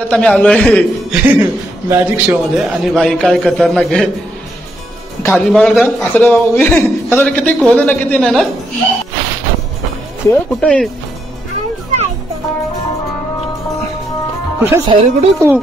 आता मी आलोय magic show मध्ये आणि भाई काय खतरनाक आहे. खाली बघा असं किती खोल ना किती नाही ना. कुठे आहे कुठे सायरे कुठे तू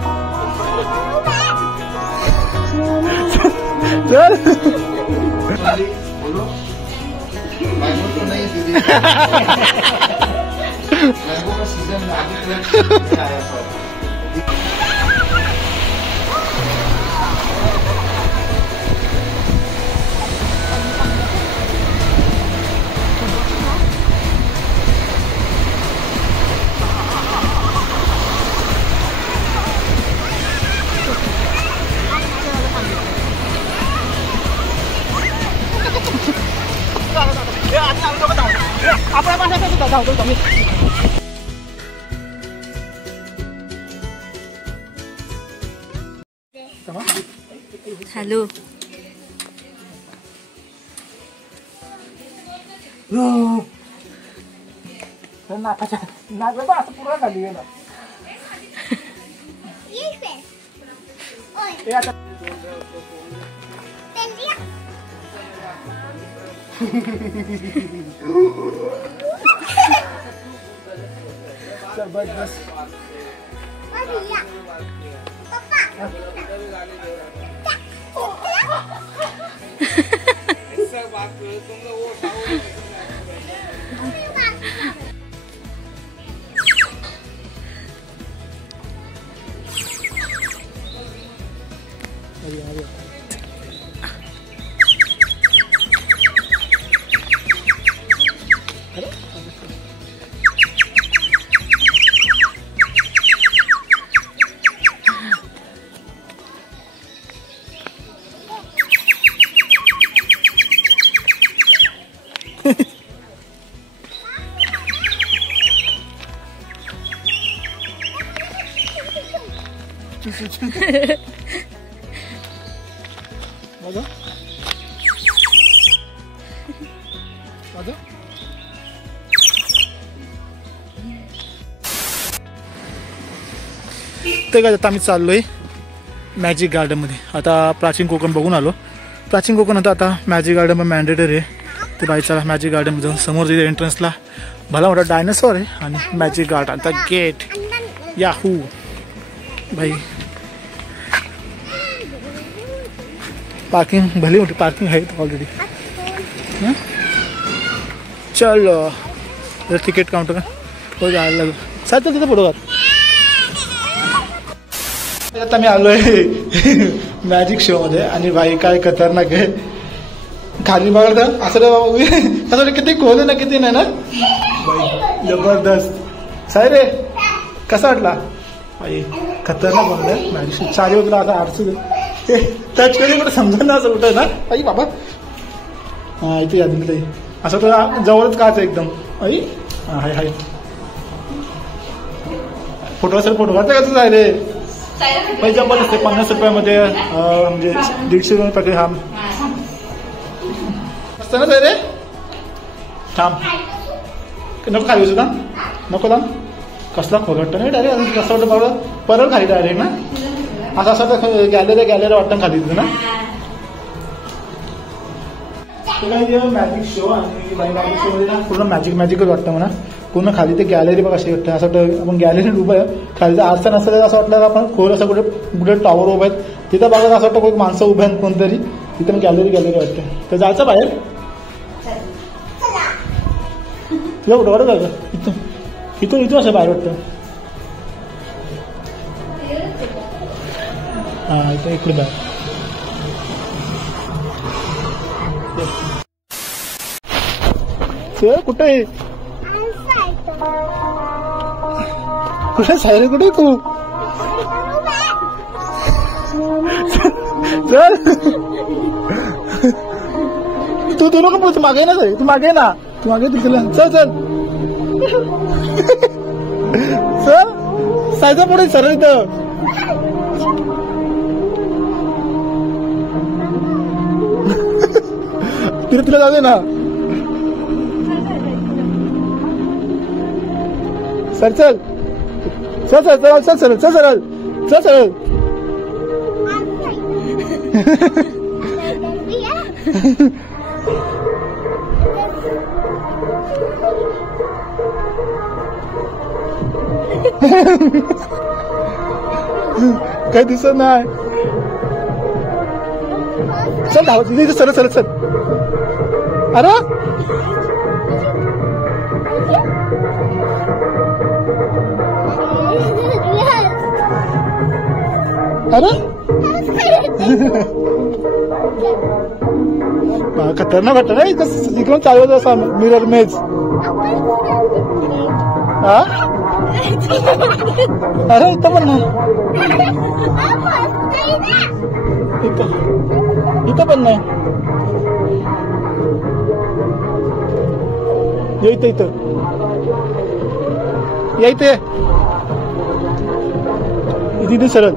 हॅलो पुरा खाली गेला. जबरदस्त ते काय आता आम्ही चाललोय मॅजिक गार्डन मध्ये. आता प्राचीन कोकण बघून आलो. प्राचीन कोकण होतं आता मॅजिक गार्डन मध्ये मॅन्डेटरी आहे. ते बाई चला मॅजिक गार्डन मध्ये समोर तिथे एंट्रन्सला भला मोठा डायनासॉर आहे आणि मॅजिक गार्डन द गेट याहू भाई. पार्किंग भली मोठी पार्किंग आहे ऑलरेडी. चलो तिकीट काउंटर हो जायला लागलं. साहेब तिथे फोटो काढ. आता मी आलोय मॅजिक शो मध्ये आणि भाई काय खतरनाक आहे. खाली बघा असं किती खोल ना किती नाही ना. भाई जबरदस्त. सायरे कसा वाटला भाई. खतरनाक बनलं मॅजिक शो. चारी वगैरे आता आरसू टच कधी कुठं समजा ना असं कुठं ना. आई बाबा हा इथे यादी असं तर जवळच काच एकदम. आई हाय हाय फोटो असेल फोटो वाटतं कसं आहे रे. पैसे जबरदस्त 50 रुपयामध्ये म्हणजे 150 रुपये पॅकेज. हा असतं ना रे. थांब नको खाली सुद्धा नको थांब. कसला खोल वाटतं नाही डायरेक्ट. कसं वाटतं बाबा परत खाली डायरेक्ट ना. असं असं वाटतं गॅलरी वाटतं खाली तिथं ना. मॅजिक शो आणि मॅजिक शो मध्ये ना पूर्ण मॅजिकच वाटतं म्हणा. पूर्ण खाली ते गॅलरी बघ अशी वाटतं. असं वाटतं आपण गॅलरीत उभं आहे. खाली आरसा नसतं असं वाटलं आपण खोल असं कुठे टॉवर उभं आहेत तिथं बघा. असं वाटतं कोणी माणसं उभं आहेत कोणतरी तिथं गॅलरी वाटते. तर जायचं बाहेर तुला कुठं वाटत का इथून असं बाहेर वाटतं. हा इथं इकडे बाहेर. कुठे आहे कुठे सायरे कुठे तू. तू नको तू मागे ना. तू मागे ना. तू मागे तिकडे चल चल सायचा पुढे सरळ इथं. तिला जाऊ दे ना. सर चल चल चल चल चल सरळ चल सरळ चल सरळ काही दिसत नाही. चल धाव तिथे सरळ सरळ चल. अरे अरे खतरनाक वाटत ना इकडून चालवत असा मिरर मेज. हा अरे इथं पण नाही. इथं पण नाही. इथं इथं या इथे इथे सरळ.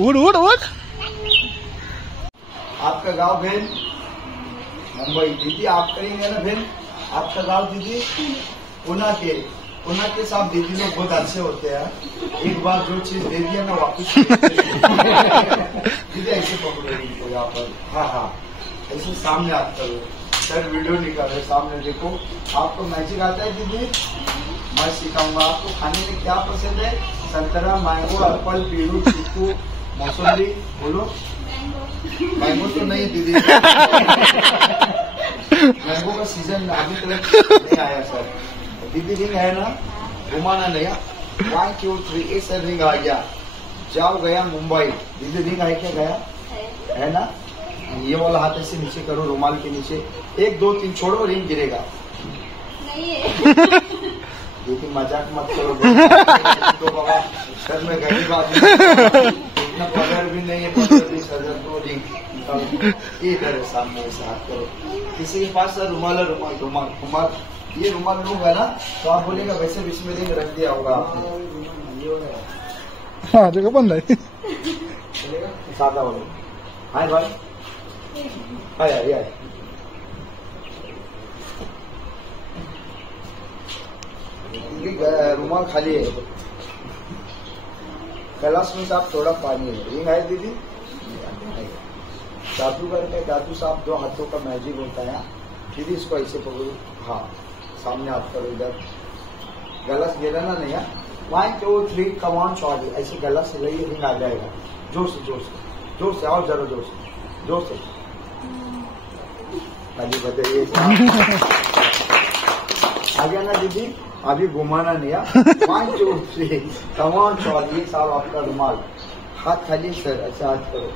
उड़ उड़ उड़. आपका गांव बहन मुंबई. दीदी आप करेंगे ना बहन. आपका गांव दीदी पुणे के साथ दीदी लोग बहुत अच्छे होते हैं. एक बार जो चीज दे दिया ना वापस दीदी ऐसे पकड़ो इनको यहाँ पर. हाँ हाँ ऐसे सामने आप करो सर. वीडियो निकालो सामने देखो. आपको मैजिक आता है दीदी. मैं सिखाऊंगा आपको. खाने में क्या पसंद है. संतरा मैंगो एप्पल पीरू चीकू मौसम्बी. बोलो. मैंगो तो नहीं दीदी. मैंगो का सीजन अभी तक नहीं आया सर. दीदी रिंग है ना घुमाना नहीं. 1 2 3 ऐसा रिंग आ गया. जाओ गया मुंबई. दीदी रिंग है क्या गया है ना. ये वाला हाथ ऐसे नीचे करो रुमाल के नीचे. 1 2 3 छोड़ो रिंग गिरेगा. लेकिन मजाक मत करो तो बाबा. सर में गरीब आदमी इतना पगार भी नहीं है. 15-20 तो रिंग इधर सामने ऐसे हाथ करो. किसी के पास सर रुमाल रुमाल रुमाल रुमाल ये रुमाल लूंगा ना तो आप बोलेगा वैसे बीच में रिंग रख दिया होगा आपने. हाँ जगह बंद है. सादा वाला. हाय भाई. हाय हाय हाय. रुमाल खाली है. गिलास में साहब थोड़ा पानी है. रिंग है दीदी. जादूगर में जादू साहब 2 हाथों का मैजिक होता है. दीदी इसको ऐसे पकड़ो. हाँ सामने हाथ करो इधर. गला से गिरा ना नहीं. 1 2 3 कमान चौड़ी ऐसे गला से लगी रिंग आ जाएगा. जोर से जोर से जोर से. और जरा जोर से जोर से. अभी बताइए आ गया ना दीदी. अभी घुमाना नहीं. 1 2 3 कमान चौड़ी. साहब आपका रुमाल. हाथ खाली सर. ऐसे हाथ करो.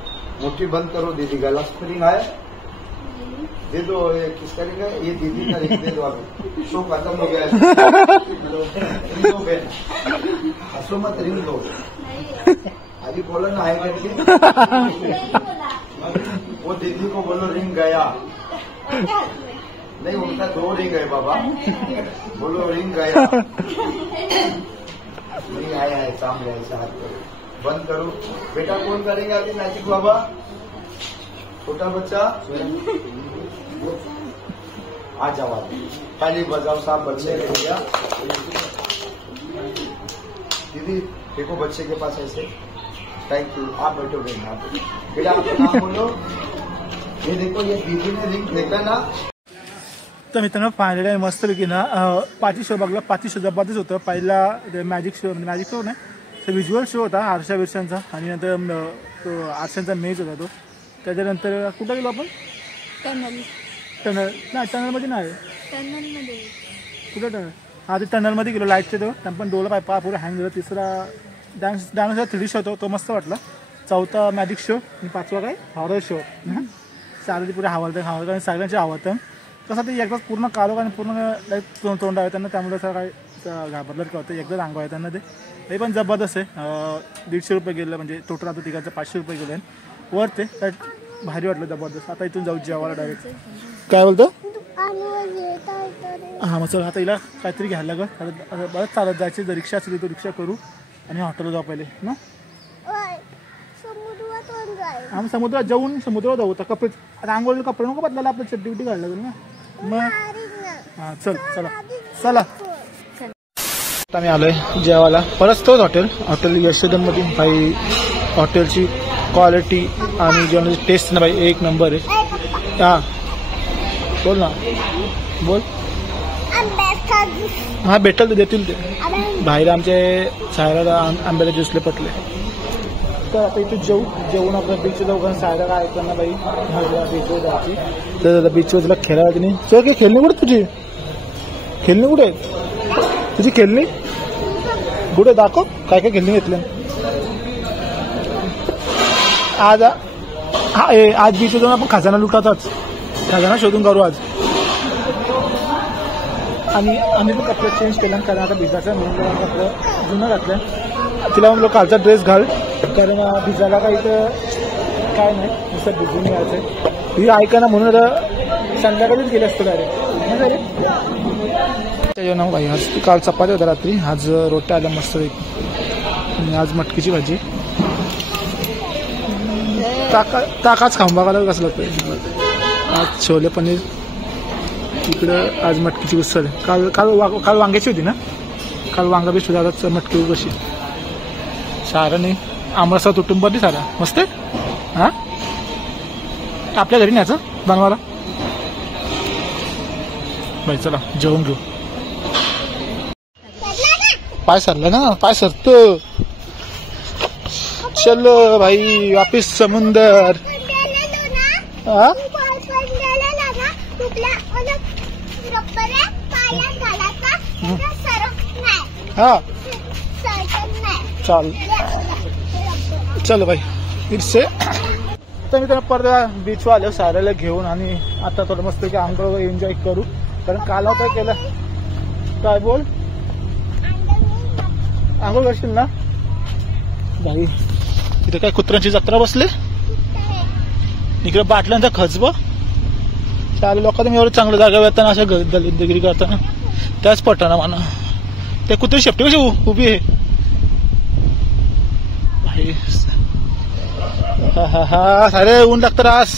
मुट्ठी बंद करो दीदी. गला स्प्रिंग आए दे दो. ये किस करेंगे. ये दीदी का रिंग दे दो. अभी शो खत्म हो गया. रिंग दो बहन. हंसो मत. रिंग दो. अभी बोलो ना आए करके. वो दीदी को बोलो रिंग गया. नहीं उनका 2 रिंग है बाबा. बोलो रिंग गया. रिंग आया है सामने. ऐसा हाथ करो. बंद करो. बेटा कौन करेंगे अभी मैजिक बाबा. छोटा बच्चा आ जाओ. खाली बजाओ साहब. बच्चे भैया दीदी देखो बच्चे के पास ऐसे. Thank you. आप बैठो बेटा. बेटा आपका नाम बोलो. ये देखो ये दीदी ने रिंग देखा ना. तर मित्रांनो फायनली आहे मस्तपैकी ना 5 शो बघला. 5 शो जबरदस्त होतं. पहिला मॅजिक शो मॅजिक शो नाही तर व्हिज्युअल शो होता आरशा बिरशांचा. आणि नंतर तो आरशांचा मेज होता तो. त्याच्यानंतर कुठं गेलो आपण. टनल नाही. टनलमध्ये नाही. कुठं टनल. हां ते टनलमध्ये गेलो लाईटचे. तो त्या पण डोला पाय पुढे हँग झालं. तिसरा डान्सचा 3D शो होतो. तो मस्त वाटला. 4था मॅजिक शो आणि 5वा काय हॉरर शो. चालती पुढे आवडतं आणि सगळ्यांचे आवडतं. कसं ते एकदाच पूर्ण कालोख आणि पूर्ण लाईक तोंड आहे त्यांना. त्यामुळे असं काय घाबरलं का होतं. एकदा रांगवा आहे त्यांना. ते पण जबरदस्त आहे. 150 रुपये गेलं म्हणजे टोटल आता तिघांचं 500 रुपये गेले. वर ते काय भारी वाटलं जबरदस्त. आता इथून जाऊ जेवायला डायरेक्ट. काय बोलतो. हां मग चल आता हिला काहीतरी घ्यायला लागलं. बरंच चालत जायचे. जर रिक्षा असेल तर रिक्षा करू. आणि हॉटेलला जाऊ पहिले ना. समुद्रात आम्ही समुद्रात जाऊन समुद्रावर जाऊ. तर कपडे रांगोळी कपडे नको बदलायला, आपलं चड्डी बिड्डी घाललं लागेल ना मग. हां चल चला चला. आता मी आलोय जेवायला. परत तोच हॉटेल यशोधनमध्ये. भाई हॉटेलची क्वालिटी आणि जेवणाची टेस्ट ना भाई एक नंबर आहे. हां बोल ना बोल. हां भेटेल तर देतील ते. बाहेर आमचे सायराला आंब्याला ज्यूसले पटले. तर आता इथे जेवून आपल्या बीचवर जाऊ. कारण सायरा काय ऐकलं ना बाई बीचवर जायची. तर बीचवर तुला खेळायला की नाही. तुला काही खेळणी कुठे तुझी खेळणी कुठे आहेत तुझी खेळणी कुठे दाखव. काय काय खेळणी घेतल्या आज. आज बीचवर जाऊन आपण खजाना लुटाचाच. खजाना शोधून करू आज. आणि आम्ही पण कपडे चेंज केला कारण आता भिजायचं म्हणून कपडे जुनं घातलं. तिला म्हणलो कालचा ड्रेस घाल कारण भिजायला काही तर काय नाही नुसतं भिजून यायचं. ही ऐका ना म्हणून आता संध्याकाळीच गेली असतो डायरेक्ट. जेवण भाई आज काल चपाती होता रात्री. आज रोट्या आल्या मस्त आणि आज मटकीची भाजी. ताकाच खाऊन बघायला कसं लागतं. आज छोले पनीर. इकडं आज मटकीची उसळ. काल वांग्याची होती ना. काल वांगा बेस्ट होता. आज मटकी कशी साराने आमरसा तुटून पडली सारा मस्त आहे. हां आपल्या घरी न्यायचं बनवायला. बाई चला जेवून घेऊ. पाय सरला ना पाय सरतो. चलो भाई वापिस समुंदर. हां हाँ चल चलो भाई फिर से. तर मी त्यांना परत बीचवर आलो साऱ्याला घेऊन. आणि आता थोडं मस्त की आंघोळ एन्जॉय करू. कारण काल काय केलं काय बोल आंघोळ करशील ना भाई. इथे काय कुत्र्यांची जत्रा बसले. इकडे बाटल्यांचा खचब. चालेल लोकांना एवढं चांगलं जागा येताना अशा दलिंदगिरी करताना त्याच पटाना म्हणा. ते कुत्री शेपटी कशी उभी आहे. हा सारे ऊन लागतं रास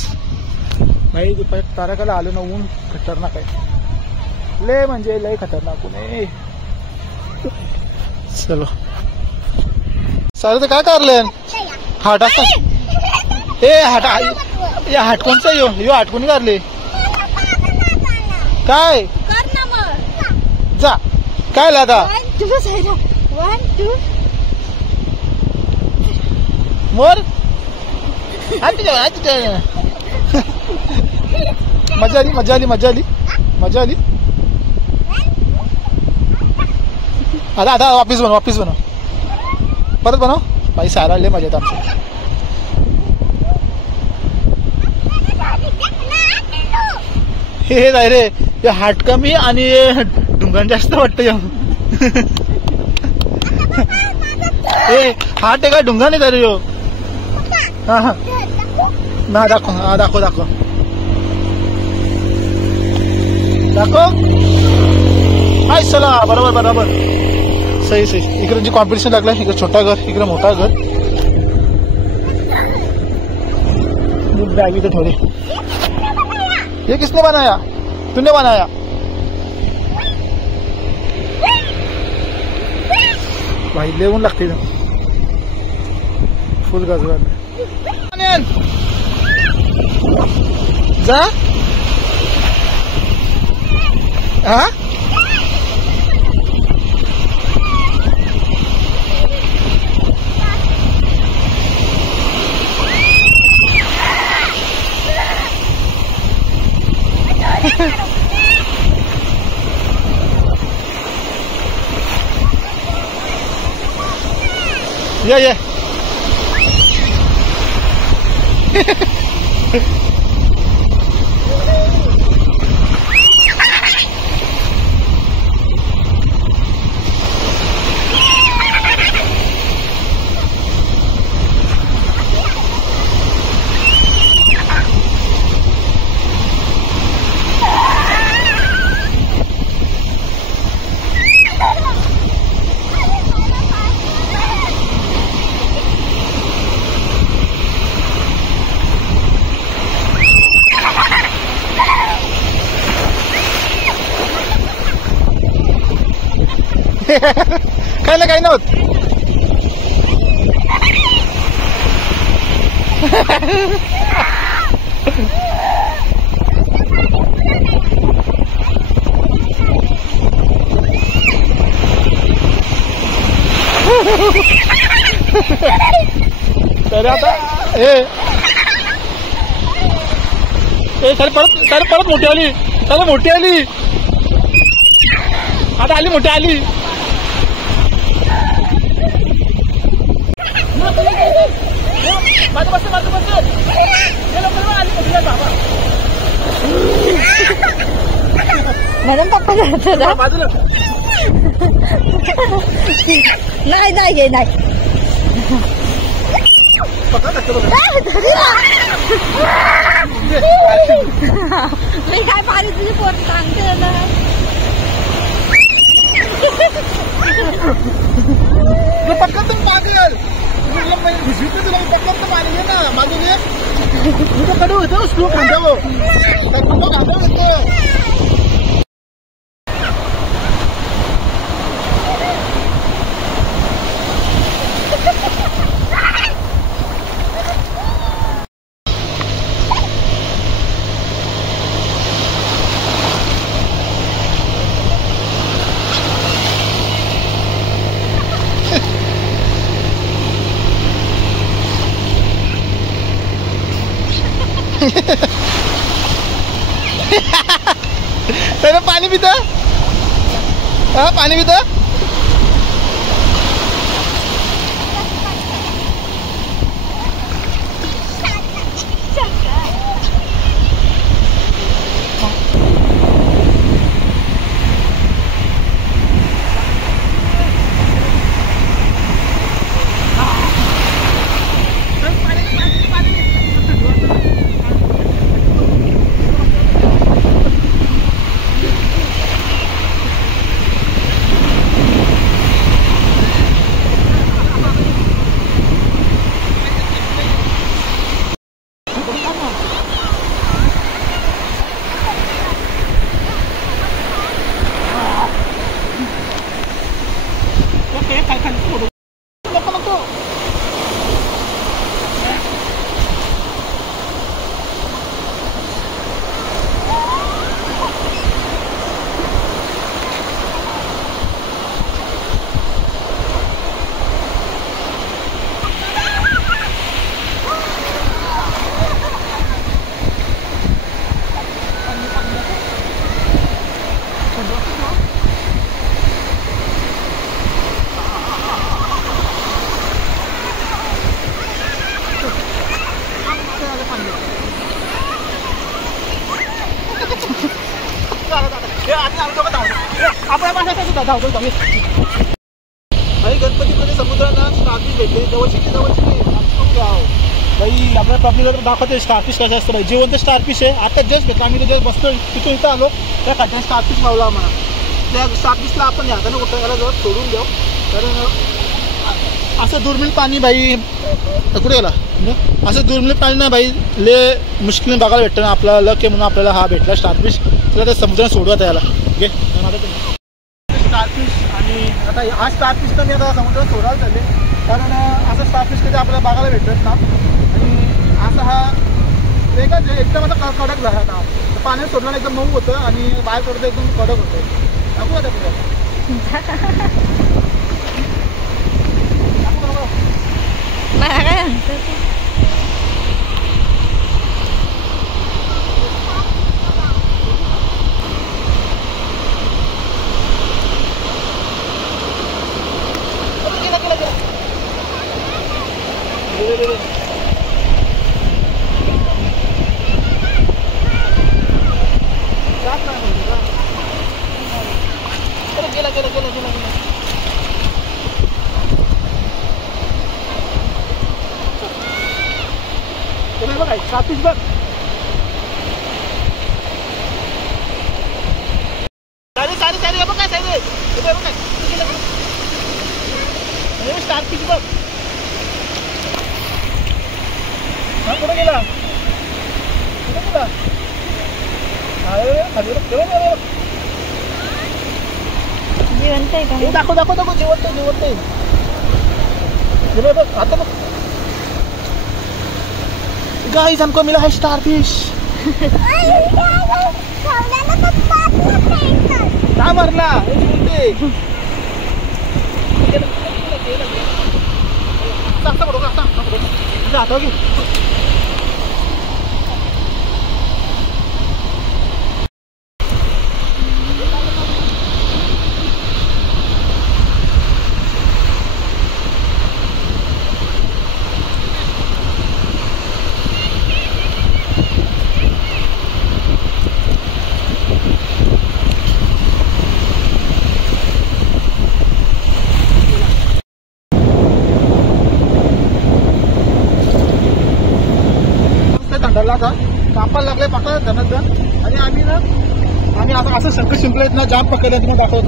भाई. तारकाला आलो ना ऊन खतरनाक आहे. लय म्हणजे लय खतरनाक ऊन आहे. चलो सारे तर काय करले हाट ए हाट या हाट कोणचा यो हाट कोणी काढले काय जा काय लादा मोर. मजा आली मजा आली मजा आली मजा आली. आता वापिस बनव परत बनव भाई. सारा लय मजा येत आमची. हे नाही रे हे हाट कमी आणि ढुंगण जास्त वाटतं. ए हाट आहे का ढुंगा नाही तरी यो. हा हा ना दाखव. हा दाखव दाखव दाखव. हाय चला बरोबर बरोबर सही सही. इकडे जी कॉम्पिटिशन लागला. इकडे छोटा घर इकडे मोठा घर. बैग इधर थोड़ी. ये किसने बनाया तूने बनाया. भाई लेवून लागते फुल गाजर जा. हा ये काय ना काही नव्हत. तर आता सर परत मोठी आली. चला मोठी आली. आता आली मोठी आली. मॅडम पप्पा बाजूला नाही नाही नाही मी काय पाणी तुझी पोट सांगते ना. पटकन तर पागल तुला पटकन तर पाणी घे ना. माझं घे तुझं कडू होतं स्लो खांद्यावर खांद्यावर येतो. तर पाणी पिता. हा पाणी पिता. गणपतीमध्ये समुद्राला स्टारफिश भेटले. जवळची बाई आपल्या पब्लिकला तर दाखवते स्टारफिश कशा असतं. जिवंत स्टारफिश आहे. आता जस्ट घेतला आम्ही. जस्ट बसतो तिथून इथं आलो त्या खड्ड्यात स्टारफिश मावला आम्हाला. त्या स्टारफिशला आपण हाताने कुठं याला जवळ सोडून देऊ. कारण असं दुर्मिळ पाणी बाई कुठे गेला. असं दुर्मिळ पाणी ना बाई ले मुश्किलने बघायला भेटतं ना. आपला लक आहे म्हणून आपल्याला हा भेटला स्टारफिश. त्याला त्या समुद्रात सोडवा त्याला घे स्टारफिश. आणि आता हा स्टारफिश तर मी आता समुद्रात सोडायला चालले. कारण असं स्टारफिश कधी आपल्याला बघायला भेटत ना. आणि असा हा वेगळाच एकदम आता कडक झाला ना. पाण्यात सोडल्याने एकदम मऊ होतं आणि बाहेर सोडतं एकदम कडक होतं. दाखवू आता बघा स्टारफिश बघ. सारी बघ काय साईड स्टारफिश बघ. हा कुठं गेला. कुठं गेला. अरे जिवंत आहे का? दाखव दाखव दाखव जिवंत जिवंत आता बघ गाइस हमको मिला है स्टार फिश का मारला जातो की कापायला लागले पकडा धनधन आणि आम्ही आता असं शंकर शिंपलेत ना जाम पकडले तुम्ही दाखवत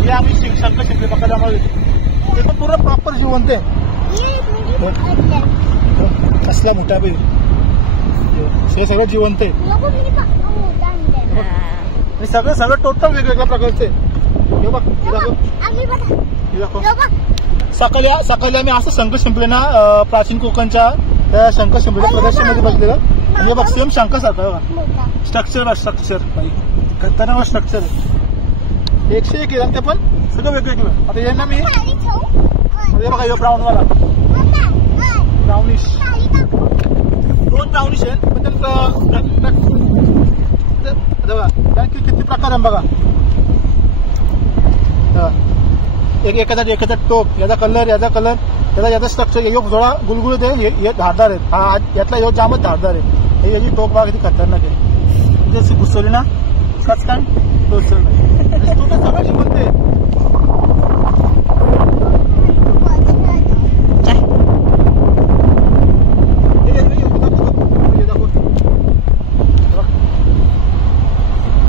हे आम्ही शंकर शिंपले पकडल्यामुळे ते पण पूर्ण प्रॉपर जिवंत आहे कसला मोठा बी हे सगळं जिवंत आहे आणि सगळं टोटल वेगवेगळ्या प्रकारचे हे बघ सकाळी आम्ही असं शंकर शिंपले ना प्राचीन कोकणच्या त्या शंकर शिंपलेच्या प्रदर्शनामध्ये बसलेलं आणि हे बघ सेम शंकर सारखं बघा स्ट्रक्चर बाई खतरनाक स्ट्रक्चर आहे 101 आहे ते पण सगळं वेगवेगळं आता यांना मी बघा यो ब्राऊनवाला ब्राउनिश 2 ब्राउनिश आहेत पण त्यांचा किती प्रकार आहे बघा एखादा टोक याचा कलर याचा स्ट्रक्चर यो थोडा गुलगुलीत आहे हे धारदार आहेत हा यातला यो जामच धारदार आहे हे याची टोक बघा किती खतरनाक आहे जशी घुसवली ना कच काय टोचल नाही सगळं जिवंत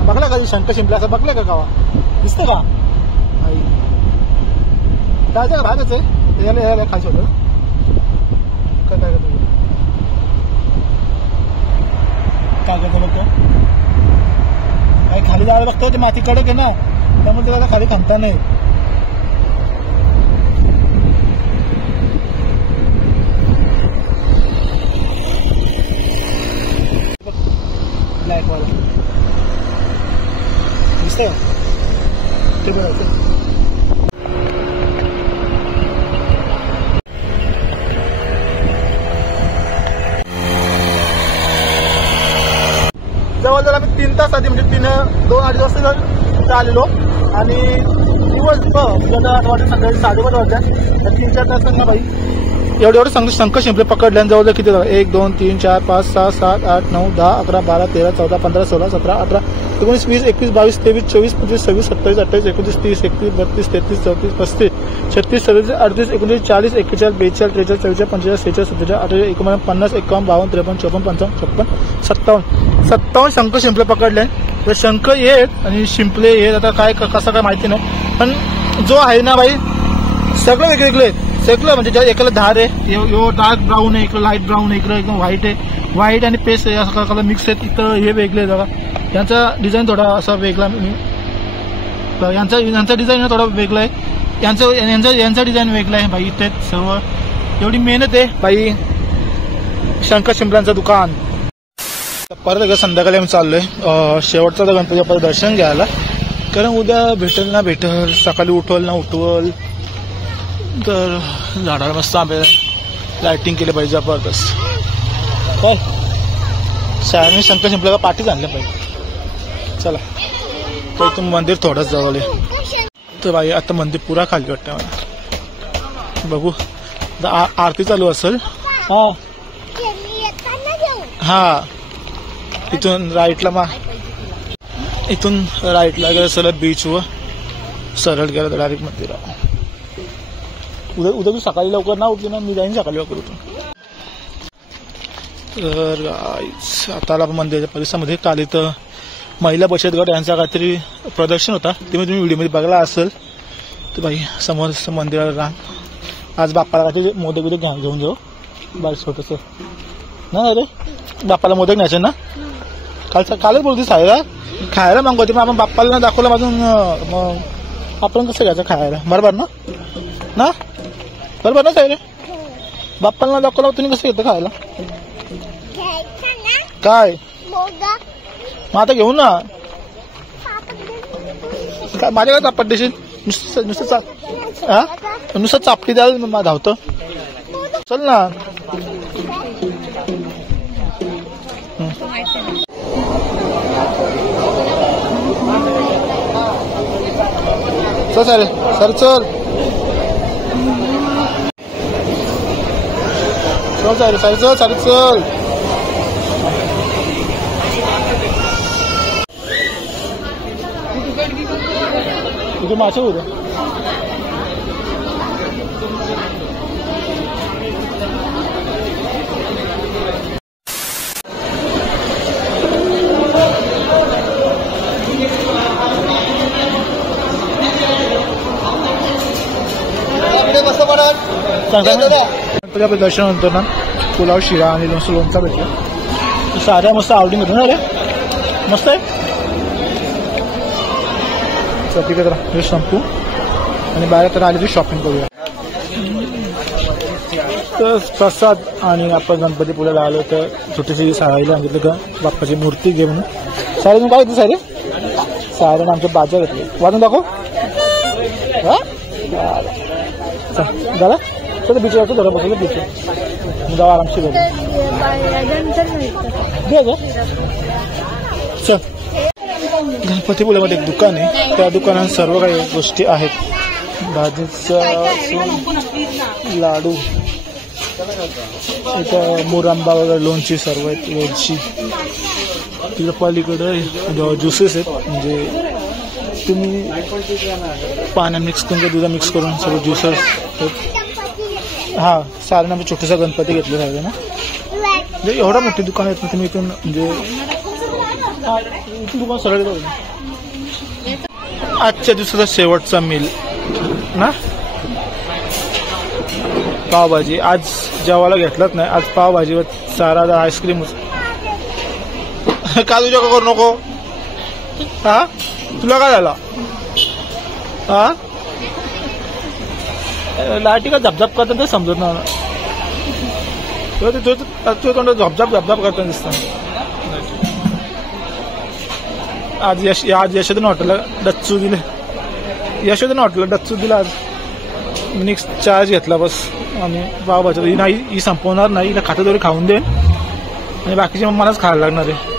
बघला का शंकर शिंपला असं बघलं का गावा दिसतं का काय का भागच आहे याला खायचं होतं काय करतो बघतो काही खाली जायला बघतो ते माती कडक आहे ना त्यामुळे त्याला खाली थांबता नाही ब्लॅक वाला दिसतंय ते बघायचं जवळजवळ आम्ही 3 तास आधी म्हणजे 2-2.5 वाजता आलेलो आणि दिवसभर वाटत सकाळी 5:30 वाजता 3-4 तास ना बाई एवढे शंकर शिंपले पकडले जवळजवळ किती 1 2 3 4 5 6 7 8 9 10 11 12 13 14 15 16 17 18 19 20 21 22 23 24 25 26 27 28 29 30 31 32 33 34 35 36 37 38 39 40 41 42 43 44 45 46 47 48 49 50 51 52 53 54 55 57 शंकर शिंपले पकडले तर शंख येत आणि शिंपले येत आता काय कसं काय माहिती नाही पण जो आहे ना बाई सगळं वेगवेगळे सगळं म्हणजे ज्या एकाला धार आहे यो डार्क ब्राऊन आहे इकडं लाईट ब्राऊन आहे इकडं एकदम व्हाईट आहे व्हाईट आणि पेस्ट आहे असं कलर मिक्स आहेत इथं हे वेगळे बघा यांचा डिझाईन थोडा असा वेगळा यांचा डिझाईन थोडा वेगळा आहे यांचा डिझाईन वेगळा आहे बाई इथे सर्व एवढी मेहनत आहे बाई शंकर शिंपल्यांचं दुकान परत एकदा संध्याकाळी आम्ही चाललोय शेवटचा तर गणपती बाप्पाचं दर्शन घ्यायला कारण उद्या भेटेल ना भेटेल सकाळी उठवल ना उठवल तर झाडाला मस्त आंबे लाइटिंग केली पाहिजे जबरदस्त काय शाळेने शंकर शिंपल्याला पाठीच आणल्या पाहिजे चला तर इथून मंदिर थोडंच जवळ आहे तर बाई आता मंदिर पुरा खाली वाटतं मला बघू आरती चालू असेल हा हा इथून राईटला इथून राईटला गेलं सरळ बीचवर सरळ गेलं तर डायरेक्ट मंदिरावर. उद्या तू सकाळी लवकर ना उठली ना मी जाईन सकाळी लवकर उठून. तर आता आला आपण मंदिराच्या परिसरामध्ये. काल इथं महिला बचत गट यांचा काहीतरी प्रदर्शन होता ते मी तुम्ही व्हिडिओमध्ये बघला असेल. तर बाई समोर मंदिराला राहून आज बाप्पाला काहीतरी मोदक बिदक घेऊन जाऊ बाई छोटंसं ना रे. बाप्पाला मोदक न्यायचे ना. कालच बोलते सायरा खायला मागवते मग आपण बाप्पाला ना दाखवलं माझून मग आपण कसं घ्यायचं खायला. बरोबर ना ना बरोबर ना सायरा. बाप्पाला ना दाखवलं तुम्ही कसं घेतं खायला काय. मग आता घेऊ ना काय माझ्याकडे चापट देशील नुसतं चापटी द्याल मग धावतं चल ना. चल सर सर चल चल सर सर चल सर चल. इथे मासे होते आपल्या दर्शनानंतर ना पुलाव शिरा आणि लोणचा भेटला. साऱ्या मस्त आवडीन होतं ना रे. मस्त आहे. ठीक आहे तर हे संपू आणि बाहेर तर आली ती शॉपिंग करूया. तर प्रसाद आणि आपण गणपतीपुळ्याला आलो तर छोटीशी साडीला सांगितलं का बाप्पाची मूर्ती घे म्हणून. साडीने काय होती साडी साड्याने आमच्या बाजार घेतले. वाजून दाखव झाला तर बिचारायचं थोडं बसलं बिचू जाऊ आरामशी घे चल. गणपतीपुळ्यामध्ये एक दुकान आहे. त्या दुकानात सर्व काही गोष्टी आहेत. भाजीचं लाडू इथं मुरंबा वगैरे लोणची सर्व आहेत. वेलची तिथं पलीकडं ज्युसेस आहेत म्हणजे तुम्ही पाण्यात मिक्स करून दुधा मिक्स करून सर्व ज्युसेस आहेत. हा साधारण आम्ही छोटासा गणपती घेतला आहे ना म्हणजे एवढा मोठी दुकान आहेत ना तुम्ही इथून म्हणजे दुकान सरळ आजच्या दिवसाचा शेवटचा मील ना पावभाजी. आज जेवायला घेतलाच नाही. आज पावभाजीवर सारा आईस्क्रीम का तुझ्या करू नको. हा तुला काय झाला हा लाटी का झपझप करताना ते समजत ना तुझ्या तोंड झपझप झपझप करताना दिसतं. आज यशोधन हॉटेलला डच्चू दिले. यशोधन हॉटेलला डच्चू दिला. आज मिनिक्स चार्ज घेतला बस आणि पावभाजी ही नाही ही संपवणार नाही. हिला खातं तरी खाऊन दे आणि बाकीचे मग मलाच खायला लागणार आहे.